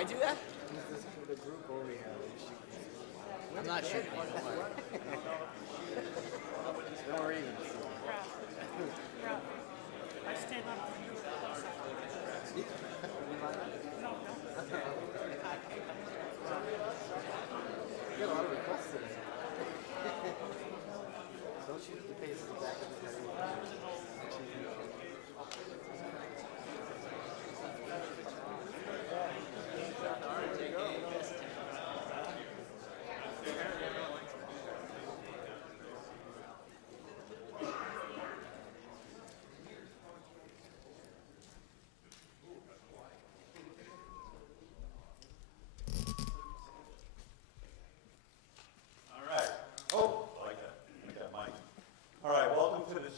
I do that? The group over here. I'm not shooting. Don't worry. Don't worry. I stand up for you. No. You get a lot of requests today. Don't shoot the face in the back of the head.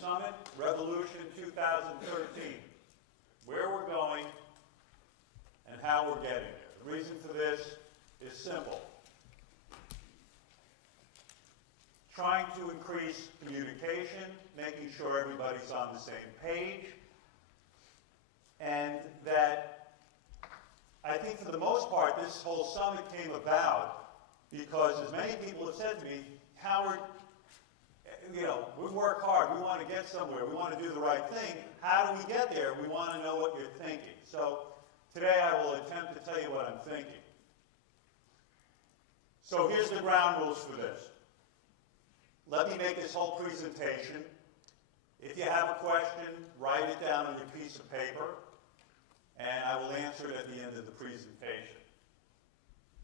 Summit Revolution 2013, where we're going and how we're getting there. The reason for this is simple. Trying to increase communication, making sure everybody's on the same page, and that I think for the most part this whole summit came about because, as many people have said to me, Howard, you know, we work hard, we want to get somewhere, we want to do the right thing. How do we get there? We want to know what you're thinking. So today I will attempt to tell you what I'm thinking. So here's the ground rules for this. Let me make this whole presentation. If you have a question, write it down on your piece of paper, and I will answer it at the end of the presentation.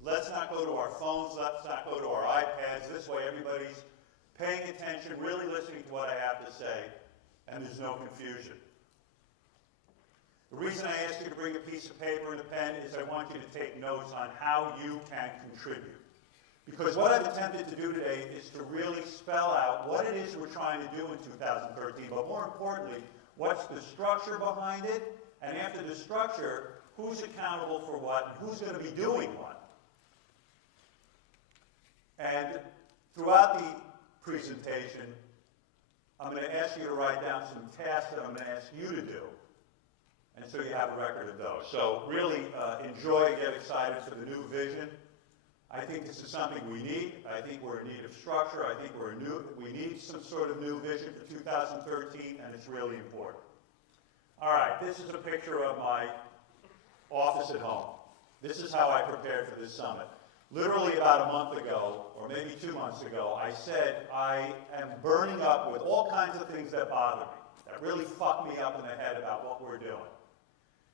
Let's not go to our phones, let's not go to our iPads. This way everybody's paying attention, really listening to what I have to say, and there's no confusion. The reason I ask you to bring a piece of paper and a pen is I want you to take notes on how you can contribute. Because what I've attempted to do today is to really spell out what it is we're trying to do in 2013, but more importantly, what's the structure behind it, and after the structure, who's accountable for what, and who's going to be doing what. And throughout the presentation, I'm going to ask you to write down some tasks that I'm going to ask you to do, and so you have a record of those. So really enjoy, get excited for the new vision. I think this is something we need. I think we're in need of structure. I think we need some sort of new vision for 2013, and it's really important. All right, this is a picture of my office at home. This is how I prepared for this summit. Literally about a month ago, or maybe 2 months ago, I said I am burning up with all kinds of things that bother me, that really fuck me up in the head about what we're doing.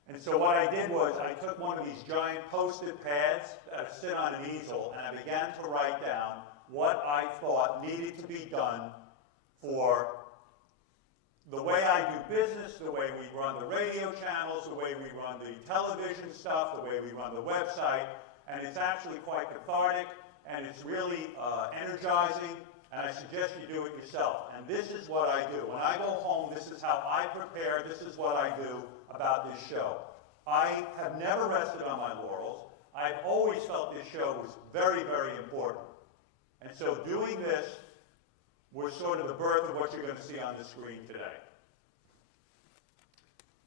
And so what I did was I took one of these giant Post-it pads that sit on an easel, and I began to write down what I thought needed to be done for the way I do business, the way we run the radio channels, the way we run the television stuff, the way we run the website. And it's actually quite cathartic, and it's really energizing, and I suggest you do it yourself. And this is what I do. When I go home, this is how I prepare, this is what I do about this show. I have never rested on my laurels. I've always felt this show was very, very important. And so doing this was sort of the birth of what you're going to see on the screen today.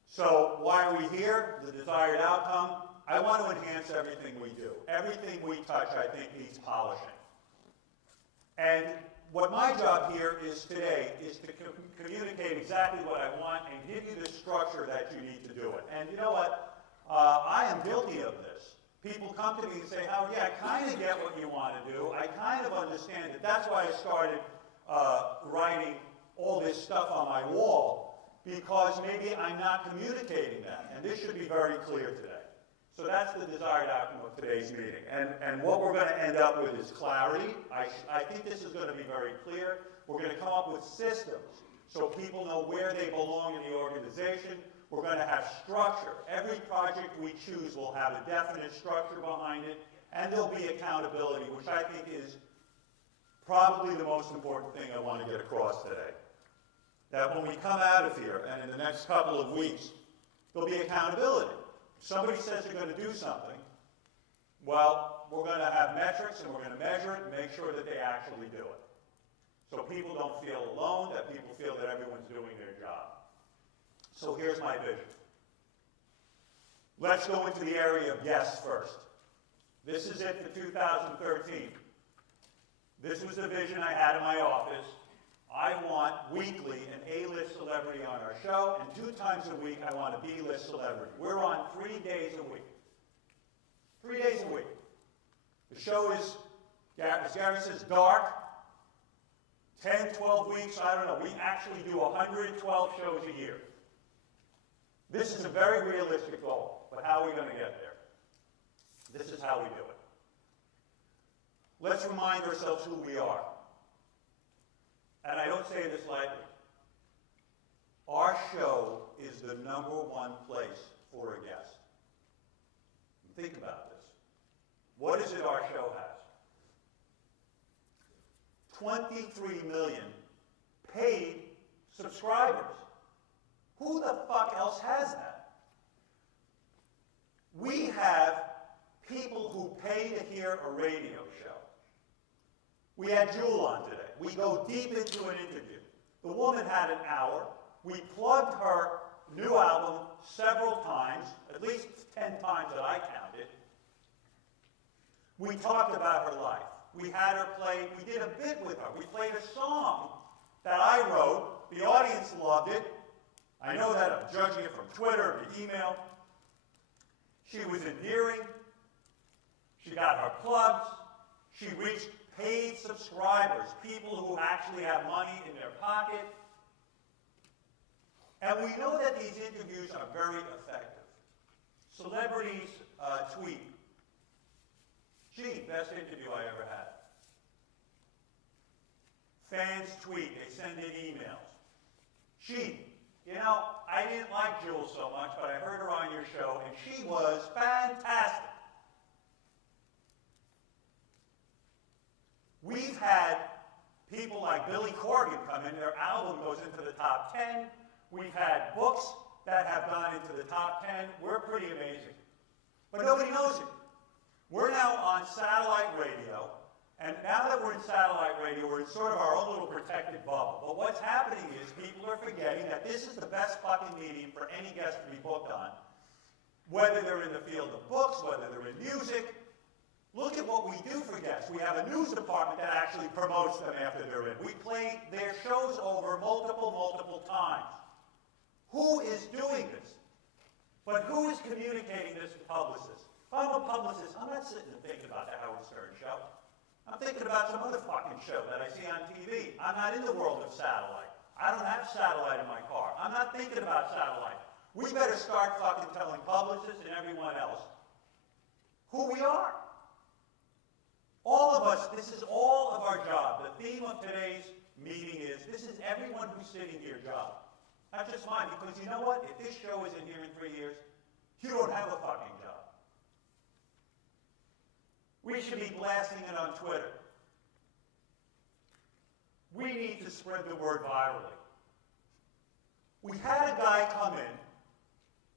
So why are we here? The desired outcome. I want to enhance everything we do. Everything we touch, I think, needs polishing. And what my job here is today is to communicate exactly what I want and give you the structure that you need to do it. And you know what? I am guilty of this. People come to me and say, Howard, yeah, I kind of get what you want to do. I kind of understand it. That's why I started writing all this stuff on my wall, because maybe I'm not communicating that. And this should be very clear today. So that's the desired outcome of today's meeting. And what we're going to end up with is clarity. I think this is going to be very clear. We're going to come up with systems so people know where they belong in the organization. We're going to have structure. Every project we choose will have a definite structure behind it, and there'll be accountability, which I think is probably the most important thing I want to get across today. That when we come out of here, and in the next couple of weeks, there'll be accountability. If somebody says they're going to do something, well, we're going to have metrics and we're going to measure it and make sure that they actually do it. So people don't feel alone, that people feel that everyone's doing their job. So here's my vision. Let's go into the area of guests first. This is it for 2013. This was the vision I had in my office. I want weekly an A-list celebrity on our show, and 2 times a week I want a B-list celebrity. We're on 3 days a week. 3 days a week. The show is, as Gary says, dark. 10, 12 weeks, I don't know. We actually do 112 shows a year. This is a very realistic goal, but how are we going to get there? This is how we do it. Let's remind ourselves who we are. And I don't say this lightly. Our show is the #1 place for a guest. Think about this. What is it our show has? 23 million paid subscribers. Who the fuck else has that? We have people who pay to hear a radio show. We had Jewel on today. We go deep into an interview. The woman had an hour. We plugged her new album several times, at least 10 times that I counted. We talked about her life. We had her play, we did a bit with her. We played a song that I wrote. The audience loved it. I know that, I'm judging it from Twitter, the email. She was endearing. She got her plugs. She reached paid subscribers, people who actually have money in their pocket. And we know that these interviews are very effective. Celebrities tweet, gee, best interview I ever had. Fans tweet, they send in emails. Gee, you know, I didn't like Jewel so much, but I heard her on your show, and she was fantastic. We've had people like Billy Corgan come in, their album goes into the top 10. We've had books that have gone into the top 10. We're pretty amazing. But nobody knows it. We're now on satellite radio, and now that we're in satellite radio, we're in sort of our own little protected bubble. But what's happening is people are forgetting that this is the best fucking medium for any guest to be booked on, whether they're in the field of books, whether they're in music. Look at what we do for guests. We have a news department that actually promotes them after they're in. We play their shows over multiple times. Who is doing this? But who is communicating this to publicists? If I'm a publicist, I'm not sitting and thinking about the Howard Stern show. I'm thinking about some other fucking show that I see on TV. I'm not in the world of satellite. I don't have satellite in my car. I'm not thinking about satellite. We better start fucking telling publicists and everyone else who we are. All of us, this is all of our job. The theme of today's meeting is, this is everyone who's sitting here job. Not just mine, because you know what? If this show isn't here in 3 years, you don't have a fucking job. We should be blasting it on Twitter. We need to spread the word virally. We had a guy come in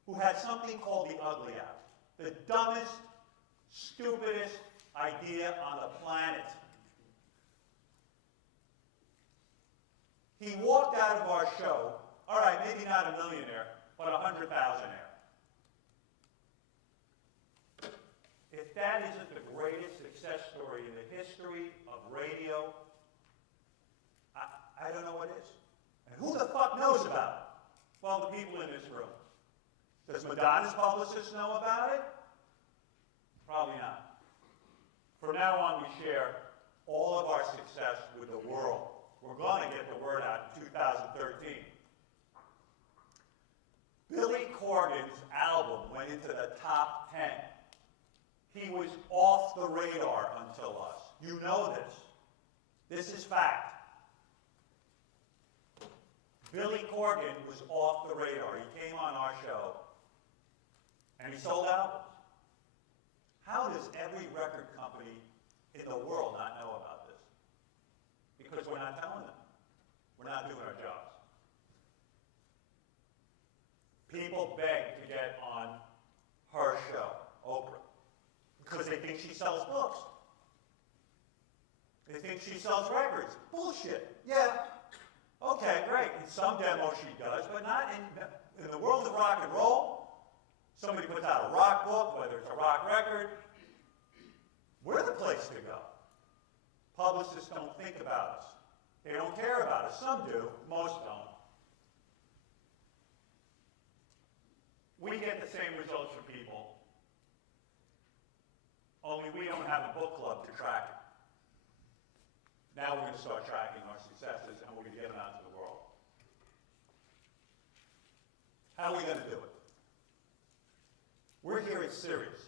who had something called the Ugly Act, the dumbest, stupidest idea on the planet. He walked out of our show, all right, maybe not a millionaire, but 100,000-aire. If that isn't the greatest success story in the history of radio, I don't know what is. And who the fuck knows about it? Well, the people in this room. Does Madonna's publicist know about it? Probably not. From now on, we share all of our success with the world. We're going to get the word out in 2013. Billy Corgan's album went into the top 10. He was off the radar until us. You know this. This is fact. Billy Corgan was off the radar. He came on our show, and he sold albums. How does every record company in the world not know about this? Because we're not telling them. We're not doing our jobs. People beg to get on her show, Oprah, because they think she sells books. They think she sells records. Bullshit. Yeah. Okay, great. In some demos she does, but not in the world of rock and roll. Somebody puts out a rock book, whether it's a rock record, We're the place to go. Publicists don't think about us. They don't care about us. Some do, most don't. We get the same results from people, only we don't have a book club to track it. Now we're going to start tracking our successes, and we're going to get them out to the world. How are we going to do it? We're here at Sirius.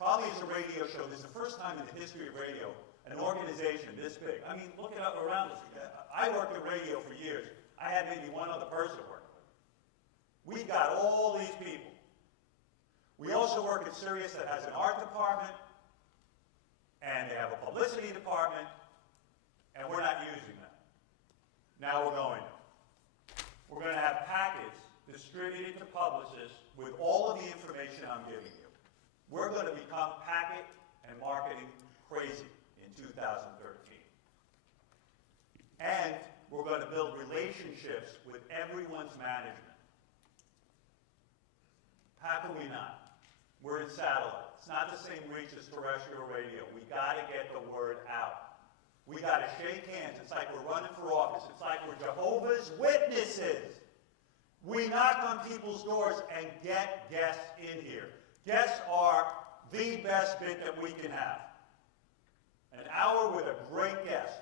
Probably as a radio show, this is the first time in the history of radio, an organization this big. I mean, look it up around us. I worked at radio for years. I had maybe one other person working with me. We've got all these people. We also work at Sirius that has an art department, and they have a publicity department, and we're not using them. Now we're going to. We're going to have packets distributed to publicists with all of the information I'm giving you. We're going to become packet and marketing crazy in 2013. And we're going to build relationships with everyone's management. How can we not? We're in satellite. It's not the same reach as terrestrial radio. We got to get the word out. We got to shake hands. It's like we're running for office. It's like we're Jehovah's Witnesses. We knock on people's doors and get guests in here. Guests are the best bit that we can have. An hour with a great guest.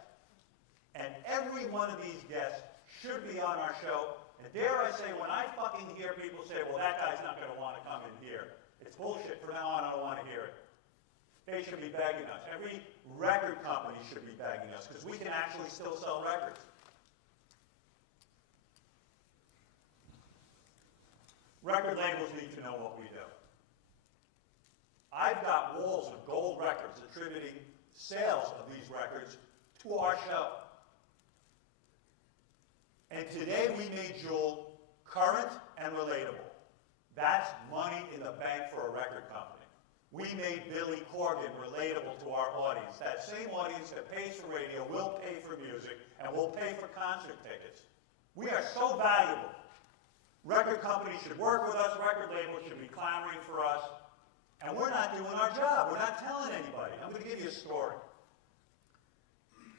And every one of these guests should be on our show. And dare I say, when I fucking hear people say, well, that guy's not going to want to come in here, it's bullshit. From now on, I don't want to hear it. They should be begging us. Every record company should be begging us because we can actually still sell records. Record labels need to know what we do. I've got walls of gold records attributing sales of these records to our show. And today we made Jewel current and relatable. That's money in the bank for a record company. We made Billy Corgan relatable to our audience. That same audience that pays for radio will pay for music and will pay for concert tickets. We are so valuable. Record companies should work with us. Record labels should be clamoring for us. And we're not doing our job. We're not telling anybody. I'm going to give you a story.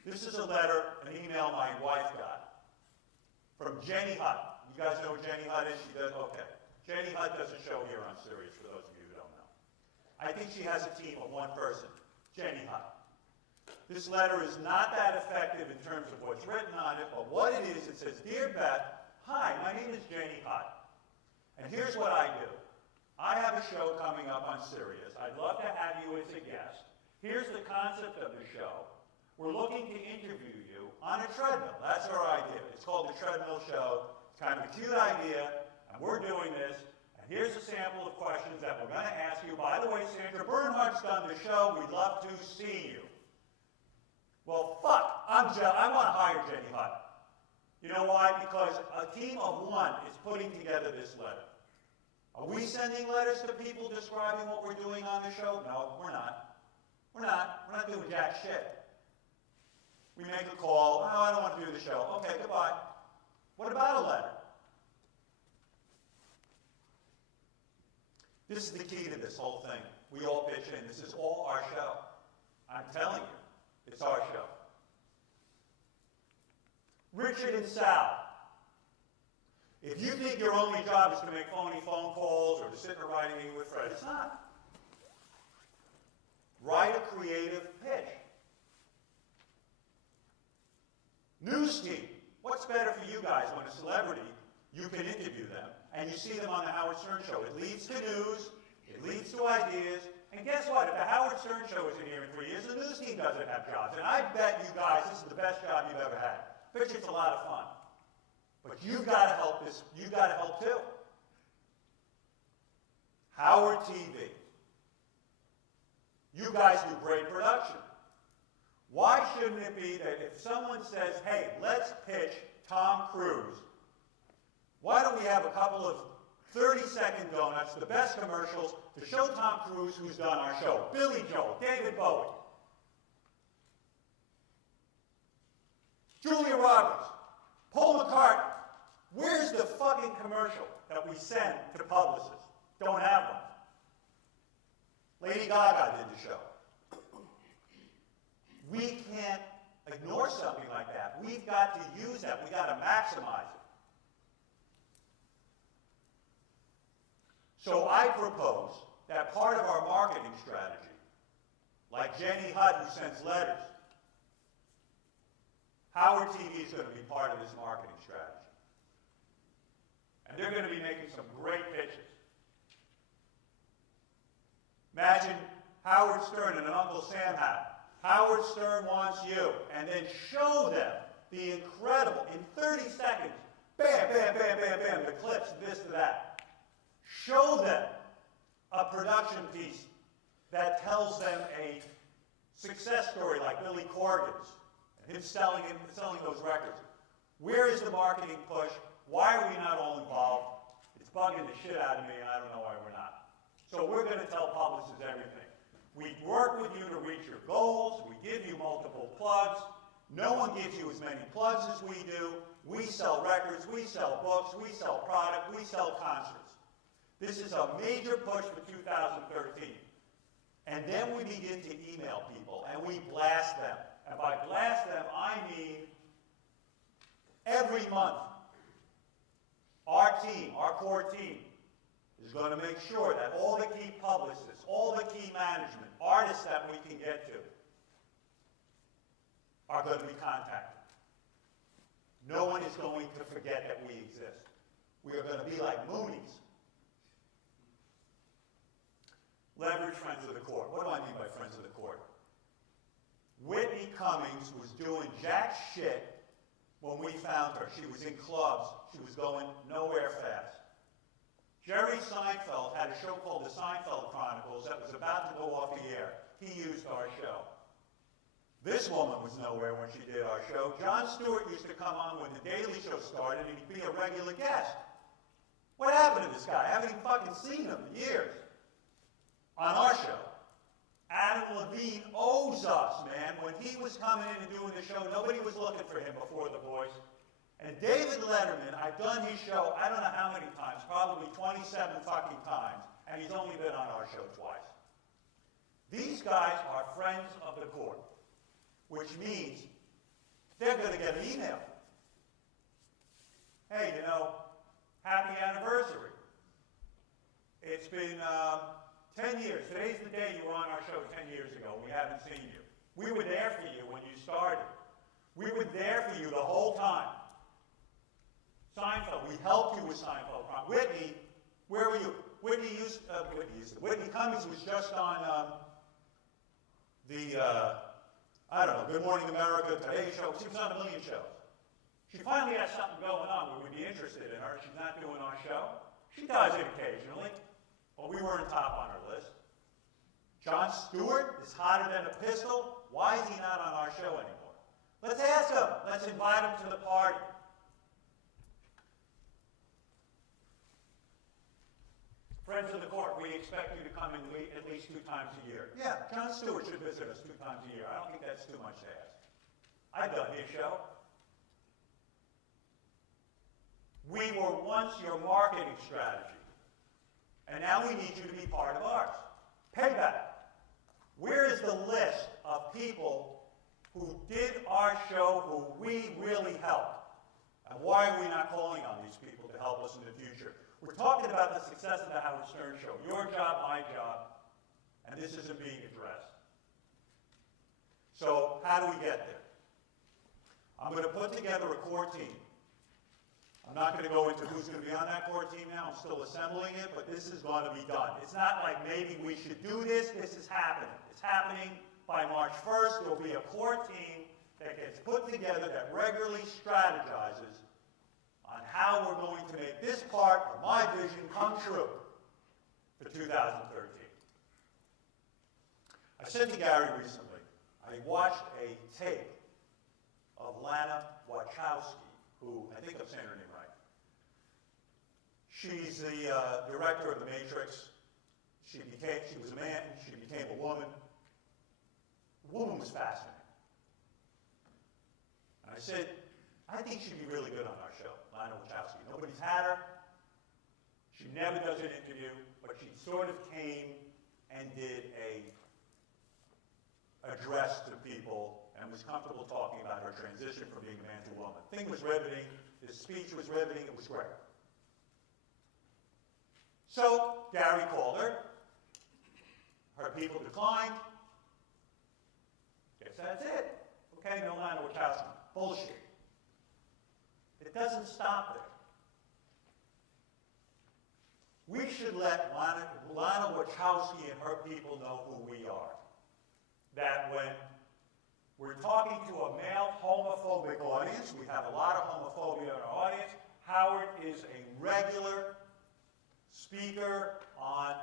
This is a letter, an email my wife got from Jenny Hutt. You guys know who Jenny Hutt is? She does? Okay. Jenny Hutt does a show here on Sirius, for those of you who don't know. I think she has a team of one person, Jenny Hutt. This letter is not that effective in terms of what's written on it, but what it is, it says, Dear Beth, hi, my name is Jenny Hutt, and here's what I do. I have a show coming up on Sirius. I'd love to have you as a guest. Here's the concept of the show. We're looking to interview you on a treadmill. That's our idea. It's called The Treadmill Show. It's kind of a cute idea, and we're doing this. And here's a sample of questions that we're going to ask you. By the way, Sandra Bernhardt's done the show. We'd love to see you. Well, fuck. I want to hire Jenny Hutt. You know why? Because a team of one is putting together this letter. Are we sending letters to people describing what we're doing on the show? No, we're not. We're not. We're not doing jack shit. We make a call. Oh, I don't want to do the show. Okay, goodbye. What about a letter? This is the key to this whole thing. We all pitch in. This is all our show. I'm telling you, it's our show. Richard and Sal. If you think your only job is to make phony phone calls or to sit in a writing meeting with Fred, it's not. Write a creative pitch. News team. What's better for you guys when a celebrity, you can interview them, and you see them on the Howard Stern Show. It leads to news, it leads to ideas, and guess what? If the Howard Stern Show isn't here in 3 years, the news team doesn't have jobs. And I bet you guys this is the best job you've ever had. Pitch, it's a lot of fun. But you've got to help this. You've got to help too. Howard TV. You guys do great production. Why shouldn't it be that if someone says, hey, let's pitch Tom Cruise, why don't we have a couple of 30-second donuts, the best commercials, to show Tom Cruise who's done our show? Billy Joel, David Bowie, Julia Roberts, Paul McCartney. Where's the fucking commercial that we send to publicists? Don't have one. Lady Gaga did the show. We can't ignore something like that. We've got to use that. We've got to maximize it. So I propose that part of our marketing strategy, like Jenny Hutt who sends letters, Howard TV is going to be part of this marketing strategy. And they're going to be making some great pitches. Imagine Howard Stern and an Uncle Sam hat. Howard Stern wants you, and then show them the incredible, in 30 seconds, bam, bam, bam, bam, bam, the clips, this to that. Show them a production piece that tells them a success story like Billy Corgan's, and him selling those records. Where is the marketing push? Why are we not all involved? It's bugging the shit out of me, and I don't know why we're not. So we're going to tell publishers everything. We work with you to reach your goals. We give you multiple plugs. No one gives you as many plugs as we do. We sell records. We sell books. We sell product. We sell concerts. This is a major push for 2013. And then we begin to email people, and we blast them. And by blast them, I mean every month, our team, our core team, is going to make sure that all the key publicists, all the key management, artists that we can get to, are going to be contacted. No one is going to forget that we exist. We are going to be like Moonies. Leverage Friends of the Court. What do I mean by Friends of the Court? Whitney Cummings was doing jack shit when we found her. She was in clubs. She was going nowhere fast. Jerry Seinfeld had a show called The Seinfeld Chronicles that was about to go off the air. He used our show. This woman was nowhere when she did our show. Jon Stewart used to come on when The Daily Show started, and he'd be a regular guest. What happened to this guy? I haven't even fucking seen him in years. On our show. Adam Levine owes us, man. When he was coming in and doing the show, nobody was looking for him before The Voice. And David Letterman, I've done his show, I don't know how many times, probably 27 fucking times, and he's only been on our show twice. These guys are friends of the court, which means they're going to get an email. Hey, you know, happy anniversary. It's been 10 years. Today's the day you were on our show 10 years ago. We haven't seen you. We were there for you when you started. We were there for you the whole time. Seinfeld, we helped you with Seinfeld. Whitney, where were you? Whitney Cummings was just on I don't know, Good Morning America, Today Show. She was on a million shows. She finally has something going on where we'd be interested in her. She's not doing our show. She does it occasionally. Well, we weren't top on her list. Jon Stewart is hotter than a pistol. Why is he not on our show anymore? Let's ask him. Let's invite him to the party. Friends of the court, we expect you to come in at least 2 times a year. Yeah, Jon Stewart should visit us 2 times a year. I don't think that's too much to ask. I've done his show. We were once your marketing strategy. And now we need you to be part of ours. Payback. Where is the list of people who did our show, who we really helped? And why are we not calling on these people to help us in the future? We're talking about the success of the Howard Stern Show. Your job, my job, and this isn't being addressed. So how do we get there? I'm going to put together a core team. I'm not going to go into who's going to be on that core team now. I'm still assembling it, but this is going to be done. It's not like maybe we should do this. This is happening. It's happening by March 1st. There will be a core team that gets put together that regularly strategizes on how we're going to make this part of my vision come true for 2013. I said to Gary recently, I watched a tape of Lana Wachowski, who, I think I'm saying her name right. She's the director of The Matrix. She was a man, she became a woman. The woman was fascinating. And I said, I think she'd be really good on our show, Lana Wachowski. Nobody's had her. She never does an interview, but she sort of came and did a addressed to people and was comfortable talking about her transition from being a man to a woman. Thing was riveting, his speech was riveting, it was great. So Gary called her. Her people declined. Guess that's it. Okay, no Lana Wachowski. Bullshit. It doesn't stop there. We should let Lana Wachowski and her people know who we are. That when we're talking to a male homophobic audience, we have a lot of homophobia in our audience, Howard is a regular speaker on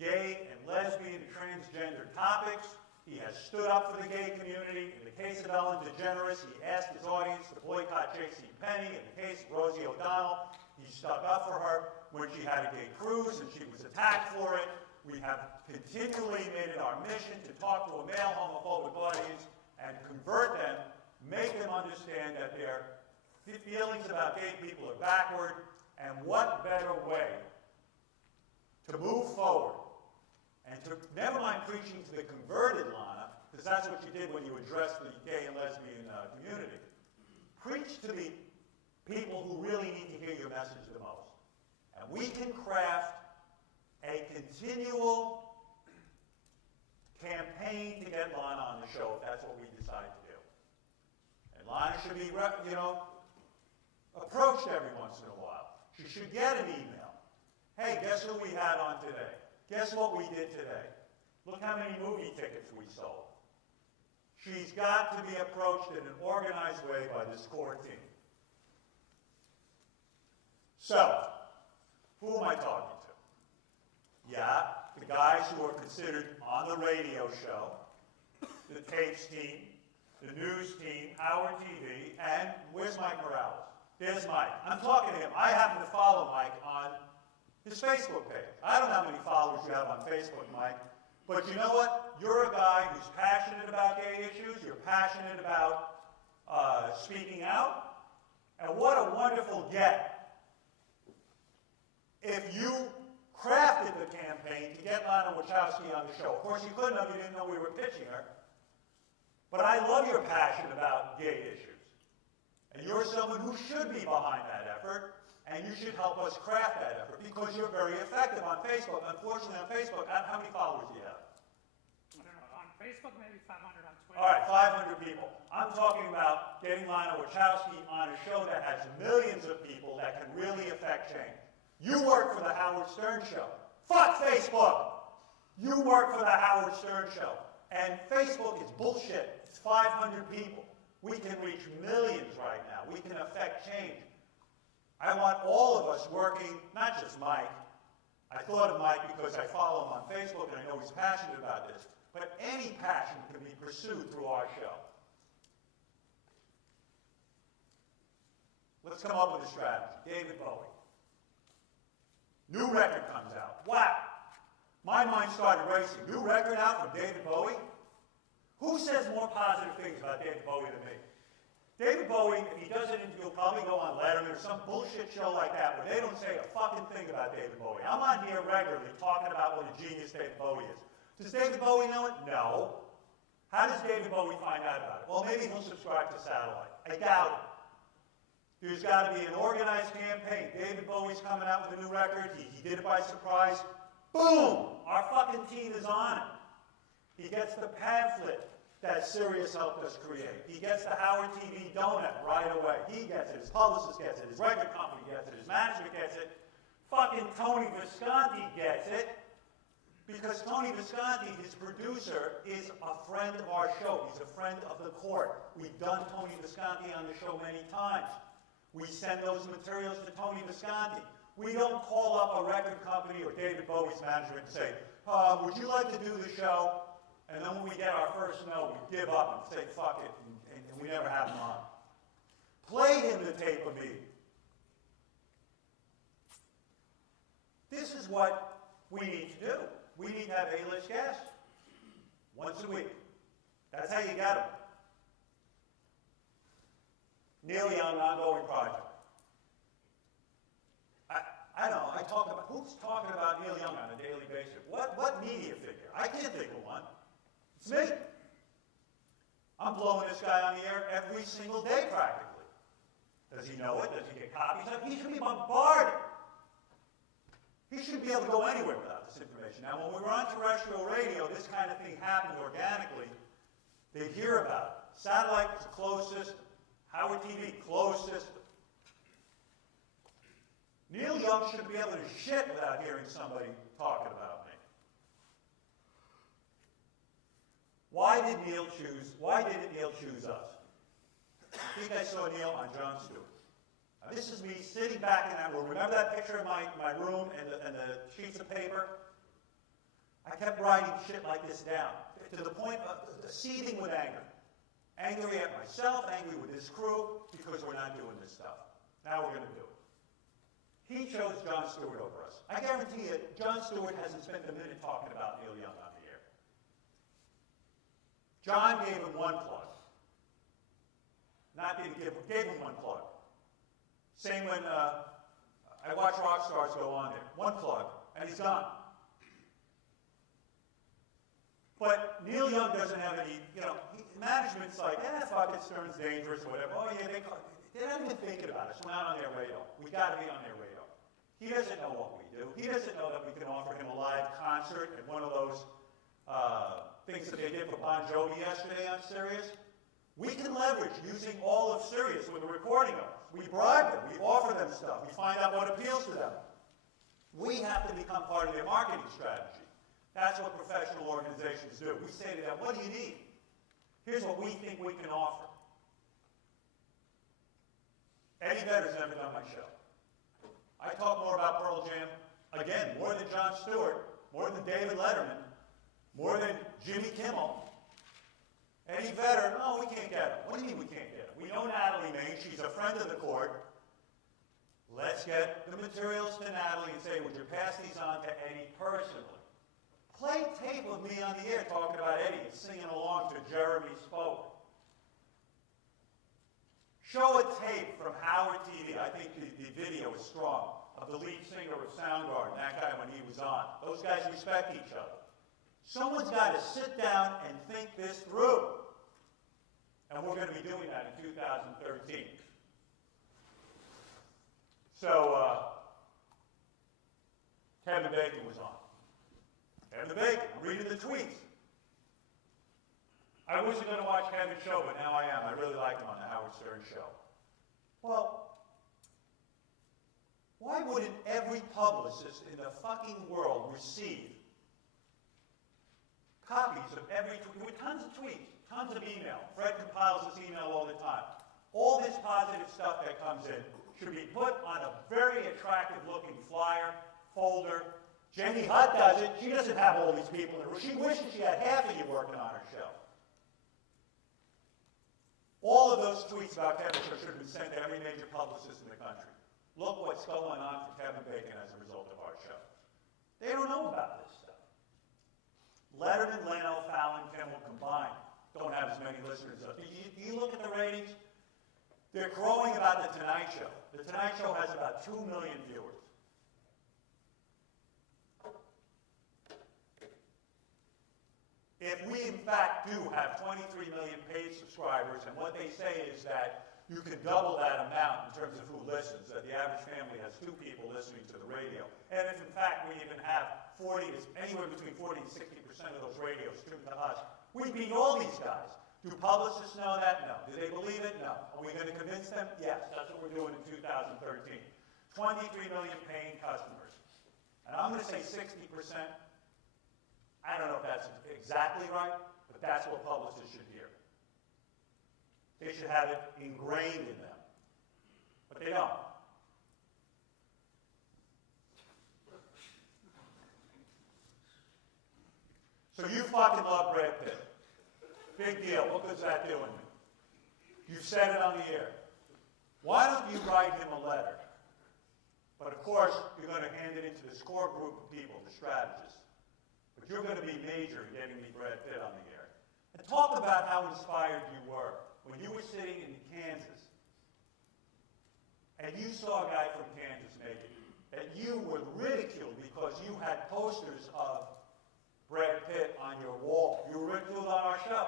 gay and lesbian and transgender topics. He has stood up for the gay community. In the case of Ellen DeGeneres, he asked his audience to boycott JCPenney. In the case of Rosie O'Donnell, he stuck up for her when she had a gay cruise and she was attacked for it. We have continually made it our mission to talk to a male homophobic audience and convert them, make them understand that their feelings about gay people are backward, and what better way to move forward and to, never mind preaching to the converted Lana, because that's what you did when you addressed the gay and lesbian community. Preach to the people who really need to hear your message the most. And we can craft a continual campaign to get Lana on the show if that's what we decide to do. And Lana should be, approached every once in a while. She should get an email. Hey, guess who we had on today? Guess what we did today? Look how many movie tickets we sold. She's got to be approached in an organized way by this core team. So, who am I talking to? Yeah, the guys who are considered on the radio show, the tapes team, the news team, Howard TV, and where's Mike Morales? There's Mike. I'm talking to him. I happen to follow Mike on his Facebook page. I don't know how many followers you have on Facebook, Mike, but you know what? You're a guy who's passionate about gay issues. You're passionate about speaking out. And what a wonderful get if you crafted the campaign to get Lana Wachowski on the show. Of course, you couldn't have. You didn't know we were pitching her. But I love your passion about gay issues. And you're someone who should be behind that effort, and you should help us craft that effort because you're very effective on Facebook. Unfortunately, on Facebook, how many followers do you have? I don't know. On Facebook, maybe 500 on Twitter. All right, 500 people. I'm talking about getting Lana Wachowski on a show that has millions of people that can really affect change. You work for the Howard Stern Show. Fuck Facebook! You work for the Howard Stern Show. And Facebook is bullshit. It's 500 people. We can reach millions right now. We can affect change. I want all of us working, not just Mike. I thought of Mike because I follow him on Facebook and I know he's passionate about this. But any passion can be pursued through our show. Let's come up with a strategy. David Bowie. New record comes out. Wow. My mind started racing. New record out from David Bowie? Who says more positive things about David Bowie than me? David Bowie, if he does an interview, will probably go on Letterman or some bullshit show like that where they don't say a fucking thing about David Bowie. I'm on here regularly talking about what a genius David Bowie is. Does David Bowie know it? No. How does David Bowie find out about it? Well, maybe he'll subscribe to Satellite. I doubt it. There's got to be an organized campaign. David Bowie's coming out with a new record. He did it by surprise. Boom! Our fucking team is on it. He gets the pamphlet that Sirius helped us create. He gets the Howard TV donut right away. He gets it. His publicist gets it. His record company gets it. His management gets it. Fucking Tony Visconti gets it. Because Tony Visconti, his producer, is a friend of our show. He's a friend of the court. We've done Tony Visconti on the show many times. We send those materials to Tony Visconti. We don't call up a record company or David Bowie's management and say, would you like to do the show? And then when we get our first no, we give up and say, fuck it, and we never have him on. Play him the tape of me. This is what we need to do. We need to have A-list guests once a week. That's how you get them. Neil Young, ongoing project. I know, I talk about, who's talking about Neil Young on a daily basis? What media figure? I can't think of one. It's me. I'm blowing this guy on the air every single day practically. Does he know it? Does he get copies of it? He should be bombarded. He should be able to go anywhere without this information. Now, when we were on terrestrial radio, this kind of thing happened organically. They'd hear about it. Satellite was a closed system. Howard TV, closed system. Neil Young should be able to shit without hearing somebody talking about me. Why didn't Neil choose us? I think I saw Neil on Jon Stewart. Now, this is me sitting back in that room. Remember that picture of my room and the sheets of paper? I kept writing shit like this down, to the point of seething with anger. Angry at myself, angry with this crew, because we're not doing this stuff. Now we're going to do it. He chose Jon Stewart over us. I guarantee you, Jon Stewart hasn't spent a minute talking about Neil Young on the air. John gave him one plug. Gave him one plug. Same when I watch rock stars go on there. One plug, and he's gone. But Neil Young doesn't have any, management's like, fuck it, Stern's dangerous, or whatever. Oh, yeah, they're not even thinking about us. We're not on their radar. We got to be on their radar. He doesn't know what we do. He doesn't know that we can offer him a live concert at one of those things that they did for Bon Jovi yesterday on Sirius. We can leverage using all of Sirius with a recording of us. We bribe them. We offer them stuff. We find out what appeals to them. We have to become part of their marketing strategy. That's what professional organizations do. We say to them, what do you need? Here's what we think we can offer. Eddie Vedder's never done my show. I talk more about Pearl Jam, again, more than Jon Stewart, more than David Letterman, more than Jimmy Kimmel. Eddie Vedder, no, we can't get him. What do you mean we can't get him? We know Natalie Main. She's a friend of the court. Let's get the materials to Natalie and say, would you pass these on to Eddie personally? Play tape of me on the air talking about Eddie and singing along to Jeremy Spoke. Show a tape from Howard TV. I think the video is strong, of the lead singer of Soundgarden, that guy when he was on. Those guys respect each other. Someone's got to sit down and think this through. And we're going to be doing that in 2013. So, Kevin Bacon was on. Kevin Bacon, I'm reading the tweets. I wasn't going to watch Kevin's show, but now I am. I really like him on the Howard Stern show. Well, why wouldn't every publicist in the fucking world receive copies of every tweet? With tons of tweets, tons of email. Fred compiles this email all the time. All this positive stuff that comes in should be put on a very attractive-looking flyer, folder. Jenny Hutt does it. She doesn't have all these people in her. She wishes she had half of you working on her show. All of those tweets about Kevin should have been sent to every major publicist in the country. Look what's going on for Kevin Bacon as a result of our show. They don't know about this stuff. Letterman, Leno, Fallon, Kimmel combined don't have as many listeners. Do you look at the ratings? They're crowing about The Tonight Show. The Tonight Show has about 2 million viewers. If we, in fact, do have 23 million paid subscribers, and what they say is that you can double that amount in terms of who listens, that the average family has 2 people listening to the radio. And if, in fact, we even have anywhere between 40 and 60% of those radios tuned to us, we beat all these guys. Do publicists know that? No. Do they believe it? No. Are we going to convince them? Yes. That's what we're doing in 2013. 23 million paying customers. And I'm going to say 60%. I don't know if that's exactly right, but that's what publicists should hear. They should have it ingrained in them. But they don't. So you fucking love Brad Pitt. Big deal. What good's that doing me? You said it on the air. Why don't you write him a letter? But of course, you're going to hand it into this core group of people, the strategists. But you're going to be major in getting me Brad Pitt on the air. And talk about how inspired you were when you were sitting in Kansas and you saw a guy from Kansas naked, that you were ridiculed because you had posters of Brad Pitt on your wall. You were ridiculed on our show.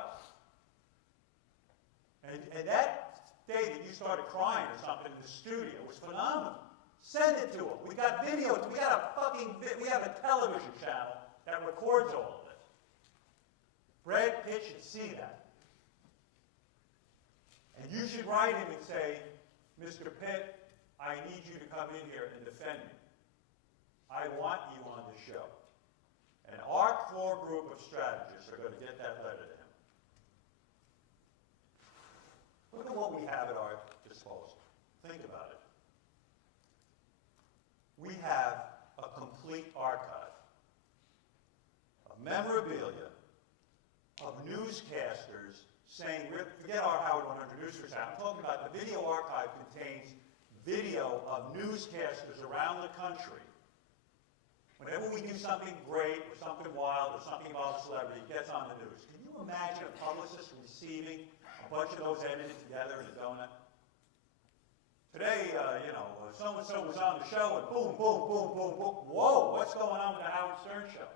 And that day that you started crying or something in the studio was phenomenal. Send it to them. We got video. We have a television channel that records all of this. Brad Pitt should see that. And you should write him and say, Mr. Pitt, I need you to come in here and defend me. I want you on the show. And our core group of strategists are going to get that letter to him. Look at what we have at our disposal. Think about it. We have a complete archive of memorabilia, of newscasters saying, forget our Howard 100 Newsers app, I'm talking about the video archive contains video of newscasters around the country. Whenever we do something great or something wild or something about a celebrity, it gets on the news. Can you imagine a publicist receiving a bunch of those edited together in a donut? Today, so-and-so was on the show and boom, boom, boom, boom, boom. Whoa, what's going on with the Howard Stern show?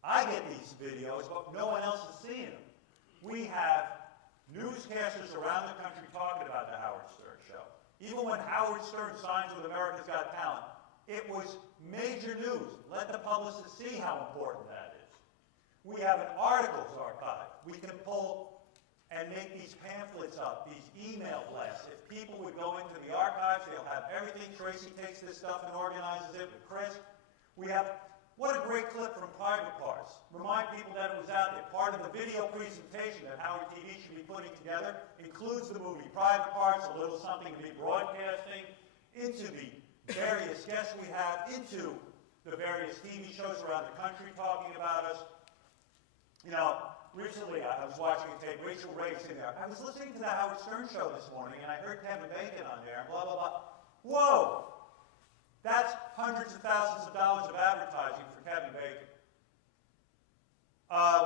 I get these videos, but no one else is seeing them. We have newscasters around the country talking about the Howard Stern show. Even when Howard Stern signs with America's Got Talent, it was major news. Let the publicist see how important that is. We have an articles archive. We can pull and make these pamphlets up, these email blasts. If people would go into the archives, they'll have everything. Tracy takes this stuff and organizes it with Chris. We have, what a great clip from Private Parts. Remind people that it was out there. Part of the video presentation that Howard TV should be putting together includes the movie Private Parts, a little something to be broadcasting, into the various guests we have, into the various TV shows around the country talking about us. You know, recently, I was watching a tape, Rachel Ray's in there. I was listening to the Howard Stern show this morning, and I heard Kevin Bacon on there, and blah, blah, blah. Whoa! That's hundreds of thousands of dollars of advertising for Kevin Bacon.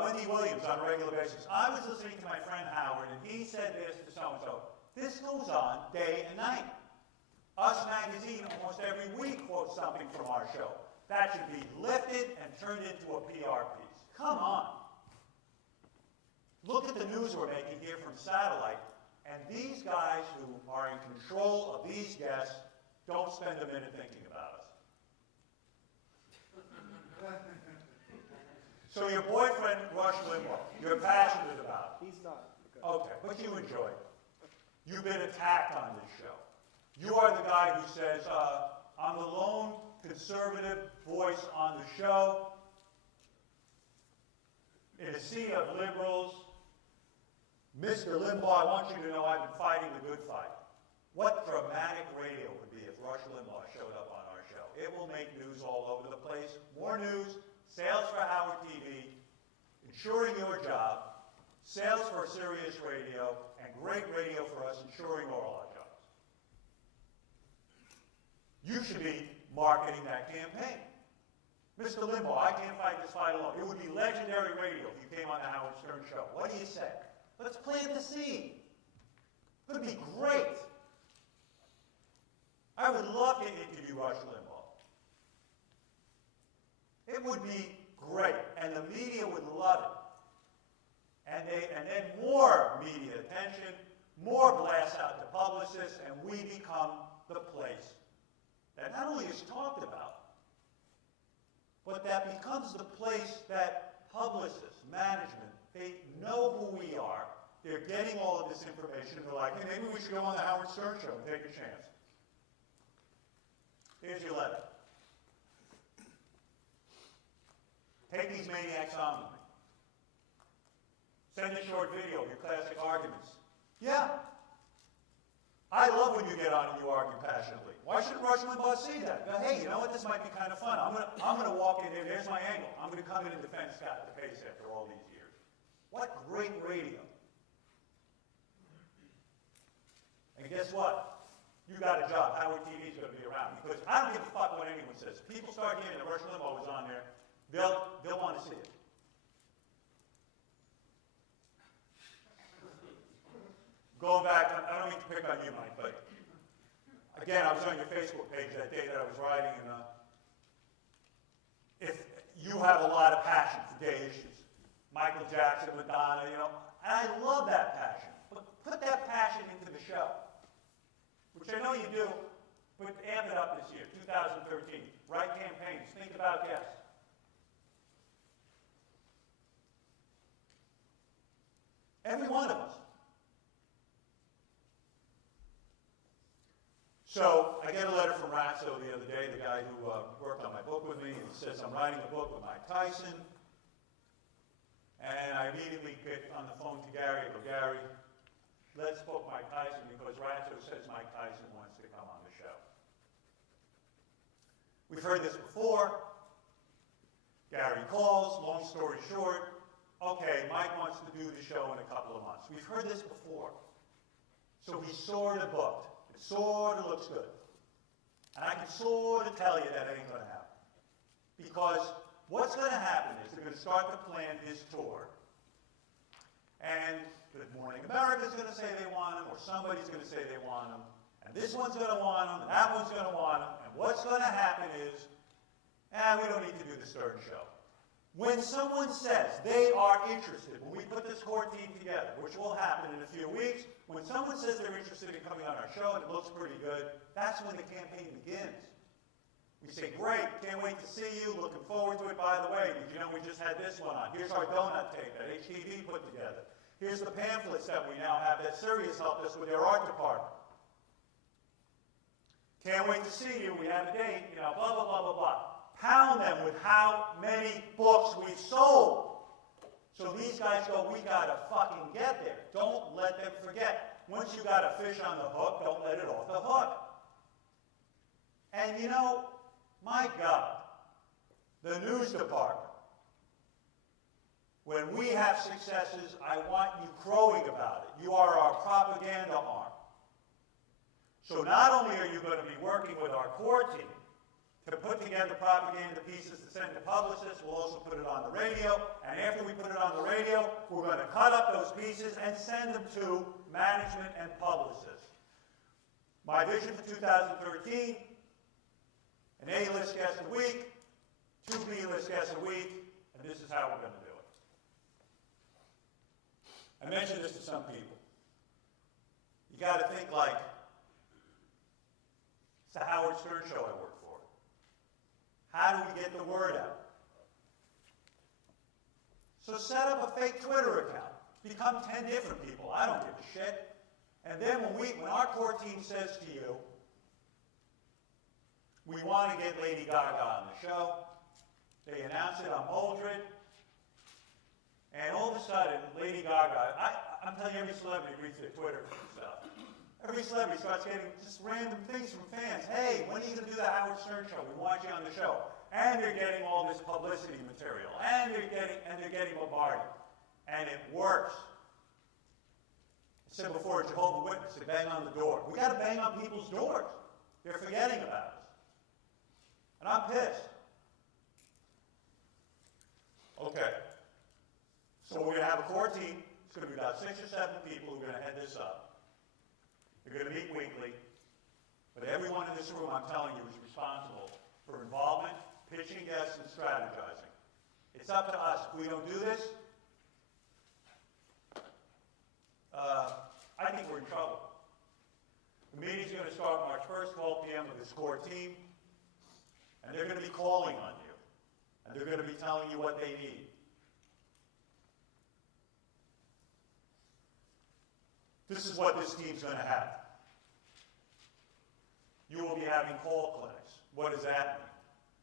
Wendy Williams on a regular basis. I was listening to my friend Howard, and he said this to so-and-so. This goes on day and night. Us Magazine almost every week quotes something from our show. That should be lifted and turned into a PR piece. Come on. Look at the news we're making here from satellite, and these guys who are in control of these guests don't spend a minute thinking about us. So your boyfriend, Rush Limbaugh, you're passionate about. He's not. Okay, but you enjoy it. You've been attacked on this show. You are the guy who says, I'm the lone conservative voice on the show. In a sea of liberals, Mr. Limbaugh, I want you to know I've been fighting the good fight. What dramatic radio would be if Rush Limbaugh showed up on our show? It will make news all over the place. More news, sales for Howard TV, ensuring your job, sales for Sirius Radio, and great radio for us, ensuring all our jobs. You should be marketing that campaign. Mr. Limbaugh, I can't fight this fight alone. It would be legendary radio if you came on the Howard Stern show. What do you say? Let's plant the seed. It would be great. I would love to interview Rush Limbaugh. It would be great, and the media would love it. And then more media attention, more blasts out to publicists, and we become the place that not only is talked about, but that becomes the place that publicists, management, they know who we are. They're getting all of this information. They're like, hey, maybe we should go on the Howard Stern show and take a chance. Here's your letter. Take these maniacs on with me. Send a short video of your classic arguments. Yeah. I love when you get on and you argue passionately. Why shouldn't Rush Limbaugh see that? Go, hey, you know what? This might be kind of fun. I'm gonna walk in here. There's my angle. I'm gonna come in and defend Scott DePace after all these years. What great radio. And guess what? You got a job. Howard TV is going to be around. Because I don't give a fuck what anyone says. If people start hearing that Rush Limbaugh was on there, they'll want to see it. Going back, I don't mean to pick on you, Mike, but again, I was on your Facebook page that day that I was writing, and if you have a lot of passion for gay issues, Michael Jackson, Madonna, you know, and I love that passion. But put that passion into the show, which I know you do, but amp it up this year, 2013. Write campaigns, think about guests. Every one of us. So I get a letter from Ratso the other day, the guy who worked on my book with me, and he says, I'm writing a book with Mike Tyson. And I immediately get on the phone to Gary. I go, Gary, let's book Mike Tyson because Ratso says Mike Tyson wants to come on the show. We've heard this before. Gary calls, long story short, okay, Mike wants to do the show in a couple of months. We've heard this before. So he's sort of booked. It sort of looks good. And I can sort of tell you that ain't going to happen. Because what's going to happen is they're going to start to plan his tour. And Good Morning America's going to say they want him, or somebody's going to say they want him. And this one's going to want him, and that one's going to want him. And what's going to happen is, we don't need to do the Stern Show. When someone says they are interested, when we put this core team together, which will happen in a few weeks, when someone says they're interested in coming on our show and it looks pretty good, that's when the campaign begins. We say, great, can't wait to see you, looking forward to it. By the way, did you know we just had this one on? Here's our donut tape that HTV put together. Here's the pamphlets that we now have that Sirius helped us with their art department. Can't wait to see you, we have a date, blah, blah, blah, blah, blah. Pound them with how many books we've sold. So these guys go, we gotta fucking get there. Don't let them forget. Once you got a fish on the hook, don't let it off the hook. And my God, the news department, when we have successes, I want you crowing about it. You are our propaganda arm. So not only are you going to be working with our core team to put together propaganda pieces to send to publicists, we'll also put it on the radio, and after we put it on the radio, we're going to cut up those pieces and send them to management and publicists. My vision for 2013, an A-list guest a week, 2 B-list guests a week, and this is how we're going to do it. I mentioned this to some people. You got to think like, it's the Howard Stern show I work for. How do we get the word out? So set up a fake Twitter account. Become 10 different people. I don't give a shit. And then when our core team says to you, we want to get Lady Gaga on the show, they announce it on Mildred, and all of a sudden, Lady Gaga, I'm telling you, every celebrity reads their Twitter stuff. Every celebrity starts getting just random things from fans. Hey, when are you going to do the Howard Stern show? We want you on the show. And they're getting all this publicity material. And they're getting bombarded. And it works. I said before, Jehovah's Witness, they bang on the door. We got to bang on people's doors. They're forgetting about us. And I'm pissed. Okay. So we're going to have a core team. It's going to be about 6 or 7 people who are going to head this up. They're going to meet weekly, but everyone in this room, I'm telling you, is responsible for involvement, pitching guests, and strategizing. It's up to us. If we don't do this, I think we're in trouble. The meeting's going to start March 1st, 12 p.m. with this core team, and they're going to be calling on you, and they're going to be telling you what they need. This is what this team's going to have. You will be having call clinics. What does that mean?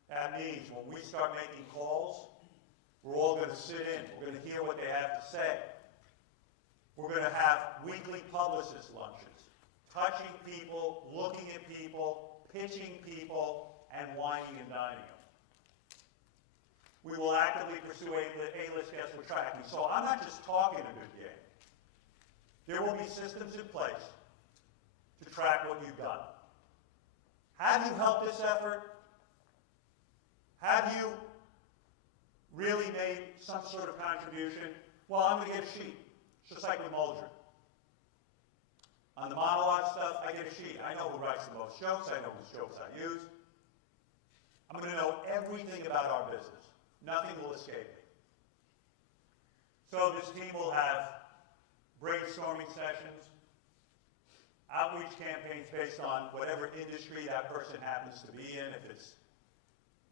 That means when we start making calls, we're all going to sit in. We're going to hear what they have to say. We're going to have weekly publicist lunches, touching people, looking at people, pitching people, and whining and dining them. We will actively pursue A-list guests for tracking. So I'm not just talking a good game. There will be systems in place to track what you've done. Have you helped this effort? Have you really made some sort of contribution? Well, I'm going to get a sheet, just like with Mildred. On the monologue stuff, I get a sheet. I know who writes the most jokes. I know whose jokes I use. I'm going to know everything about our business. Nothing will escape me. So this team will have brainstorming sessions outreach campaigns based on whatever industry that person happens to be in. If it's,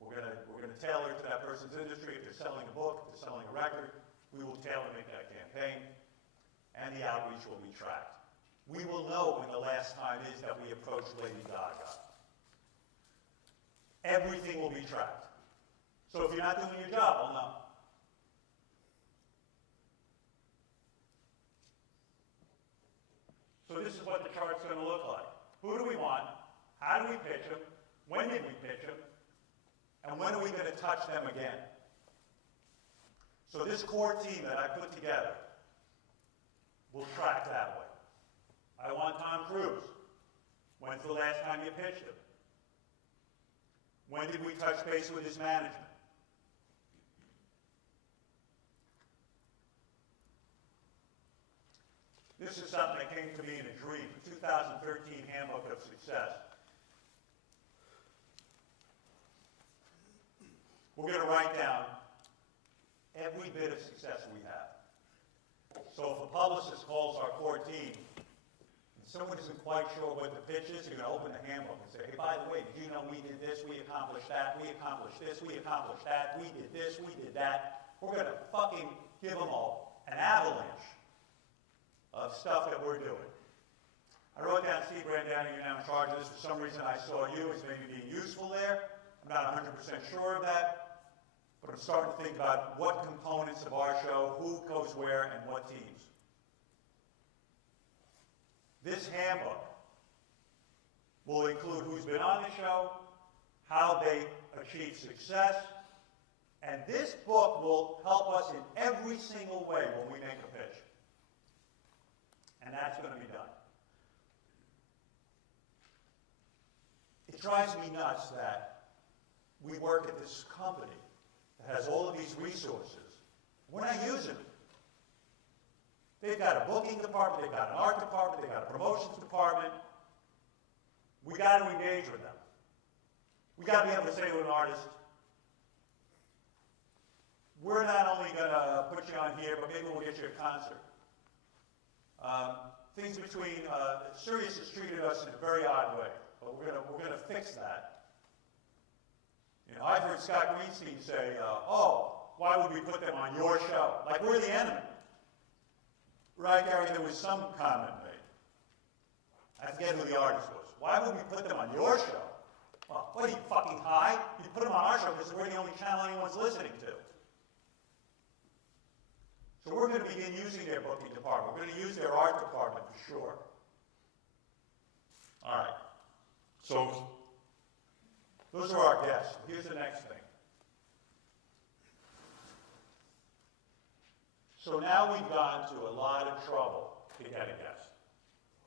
we're gonna tailor to that person's industry. If they're selling a book, if they're selling a record, we will tailor-make that campaign, and the outreach will be tracked. We will know when the last time is that we approached Lady Gaga. Everything will be tracked. So if you're not doing your job, we'll know. So this is what the chart's going to look like. Who do we want? How do we pitch them? When did we pitch them? And when are we going to touch them again? So this core team that I put together will track that way. I want Tom Cruise. When's the last time you pitched him? When did we touch base with his management? This is something that came to me in a dream, the 2013 Handbook of Success. We're going to write down every bit of success we have. So if a publicist calls our core team, and someone isn't quite sure what the pitch is, you're going to open the handbook and say, hey, by the way, did you know we did this, we accomplished that, we accomplished this, we accomplished that, we did this, we did that. We're going to fucking give them all an avalanche of stuff that we're doing. I wrote down, Steve Brandani, you're now in charge of this. For some reason, I saw you as maybe being useful there. I'm not 100% sure of that, but I'm starting to think about what components of our show, who goes where, and what teams. This handbook will include who's been on the show, how they achieve success, and this book will help us in every single way when we make a pitch. And that's going to be done. It drives me nuts that we work at this company that has all of these resources. We're not using them. They've got a booking department, they've got an art department, they've got a promotions department. We got to engage with them. We got to be able to say to an artist, we're not only going to put you on here, but maybe we'll get you a concert. Things between Sirius has treated us in a very odd way, but we're gonna fix that. You know, I've heard Scott Greenstein say, "Oh, why would we put them on your show? Like we're the enemy." Right, Gary? There was some comment made. I forget who the artist was. Why would we put them on your show? Well, what are you fucking high? You put them on our show because we're the only channel anyone's listening to. So we're going to begin using their booking department. We're going to use their art department for sure. All right. So those are our guests. Here's the next thing. So now we've gone to a lot of trouble to get a guest.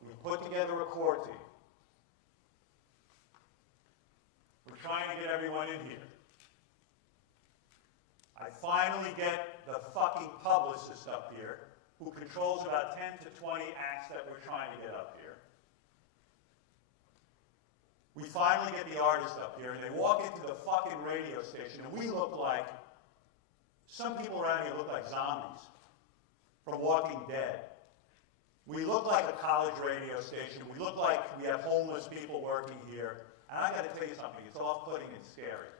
We've put together a core team. We're trying to get everyone in here. I finally get the fucking publicist up here who controls about 10 to 20 acts that we're trying to get up here. We finally get the artist up here, and they walk into the fucking radio station, and we look like, some people around here look like zombies from Walking Dead. We look like a college radio station. We look like we have homeless people working here. And I got to tell you something, it's off-putting and scary.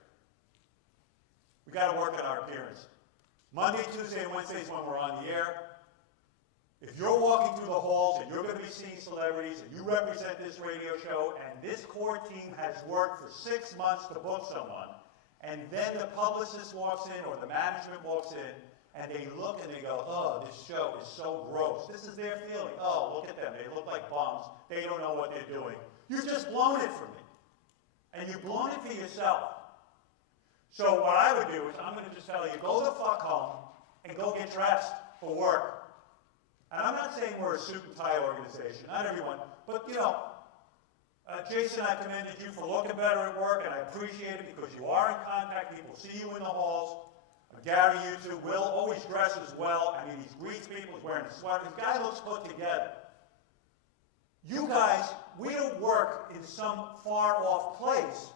We got to work on our appearance. Monday, Tuesday, and Wednesdays when we're on the air, if you're walking through the halls and you're going to be seeing celebrities and you represent this radio show and this core team has worked for 6 months to book someone, and then the publicist walks in or the management walks in and they look and they go, oh, this show is so gross. This is their feeling. Oh, look at them. They look like bums. They don't know what they're doing. You've just blown it for me. And you've blown it for yourself. So what I would do is I'm going to just tell you, go the fuck home and go get dressed for work. And I'm not saying we're a suit and tie organization, not everyone, but you know, Jason, I commended you for looking better at work, and I appreciate it because you are in contact. People see you in the halls. Gary, you too. Will always dresses well. I mean, he greets people. He's wearing a sweater. This guy looks put together. You guys, we don't work in some far-off place.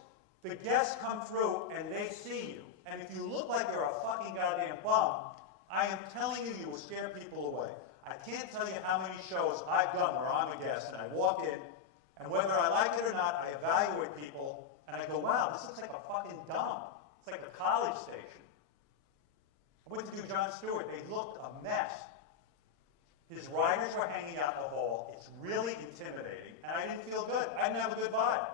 The guests come through and they see you. And if you look like you're a fucking goddamn bum, I am telling you, you will scare people away. I can't tell you how many shows I've done where I'm a guest and I walk in, and whether I like it or not, I evaluate people and I go, wow, this looks like a fucking dump. It's like a college station. I went to do Jon Stewart. They looked a mess. His writers were hanging out in the hall. It's really intimidating, and I didn't feel good. I didn't have a good vibe.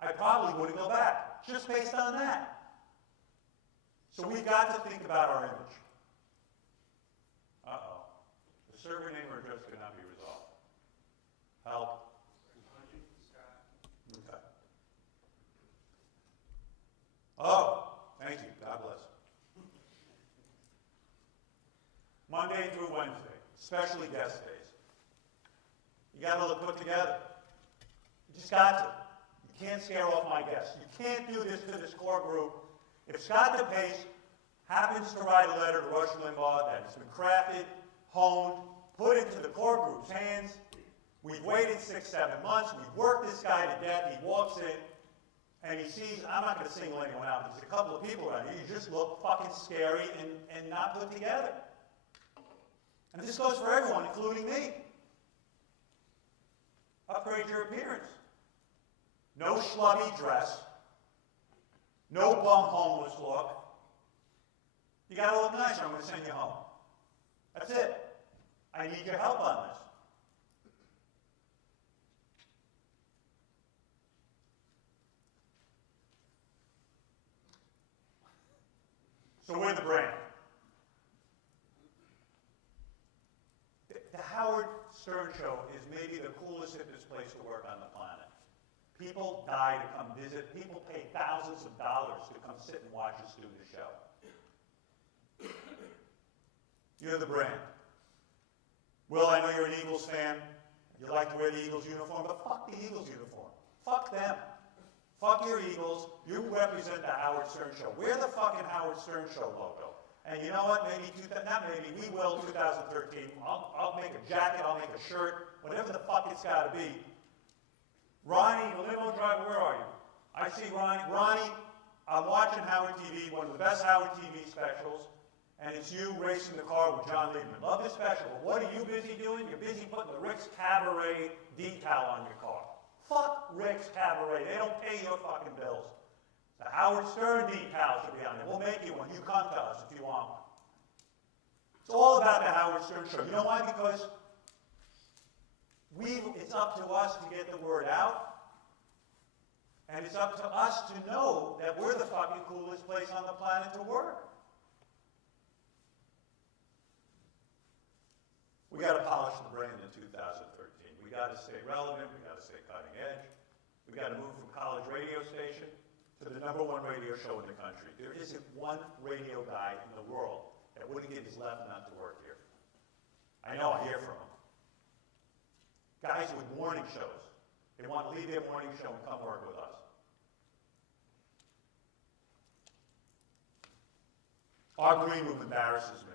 I probably wouldn't go back, just based on that. So we've got to think about our image. Uh-oh. The server name or address cannot be resolved. Help. Okay. Oh, thank you. God bless. Monday through Wednesday, especially guest days. You got to look put together. You just got to. You can't scare off my guests. You can't do this to this core group. If Scott DePace happens to write a letter to Rush Limbaugh that has been crafted, honed, put into the core group's hands, we've waited 6, 7 months, we've worked this guy to death, he walks in, and he sees, I'm not going to single anyone out, there's a couple of people around here, you just look fucking scary and not put together. And this goes for everyone, including me. Upgrade your appearance. No schlubby dress. No bum homeless look. You got to look nice or I'm going to send you home. That's it. I need your help on this. So we're the brand. The Howard Stern Show is maybe the coolest, hippest place to work on the planet. People die to come visit. People pay thousands of dollars to come sit and watch us do the show. You're the brand. Will, I know you're an Eagles fan. You like to wear the Eagles uniform, but fuck the Eagles uniform. Fuck them. Fuck your Eagles. You represent the Howard Stern Show. Wear the fucking Howard Stern Show logo. And you know what? Maybe, we will 2013. I'll make a jacket, I'll make a shirt, whatever the fuck it's got to be. Ronnie, the limo driver, where are you? I see Ronnie. Ronnie, I'm watching Howard TV, one of the best Howard TV specials, and it's you racing the car with John Lieberman. Love this special, but what are you busy doing? You're busy putting the Rick's Cabaret decal on your car. Fuck Rick's Cabaret. They don't pay your fucking bills. The Howard Stern decal should be on there. We'll make you one. You come to us if you want one. It's all about the Howard Stern Show. You know why? Because it's up to us to get the word out, and it's up to us to know that we're the fucking coolest place on the planet to work. We got to polish the brand in 2013. We got to stay relevant. We got to stay cutting edge. We got to move from college radio station to the #1 radio show in the country. There isn't one radio guy in the world that wouldn't give his left nut to work here. I know, I hear from them. Guys with morning shows. They want to leave their morning show and come work with us. Our green room embarrasses me.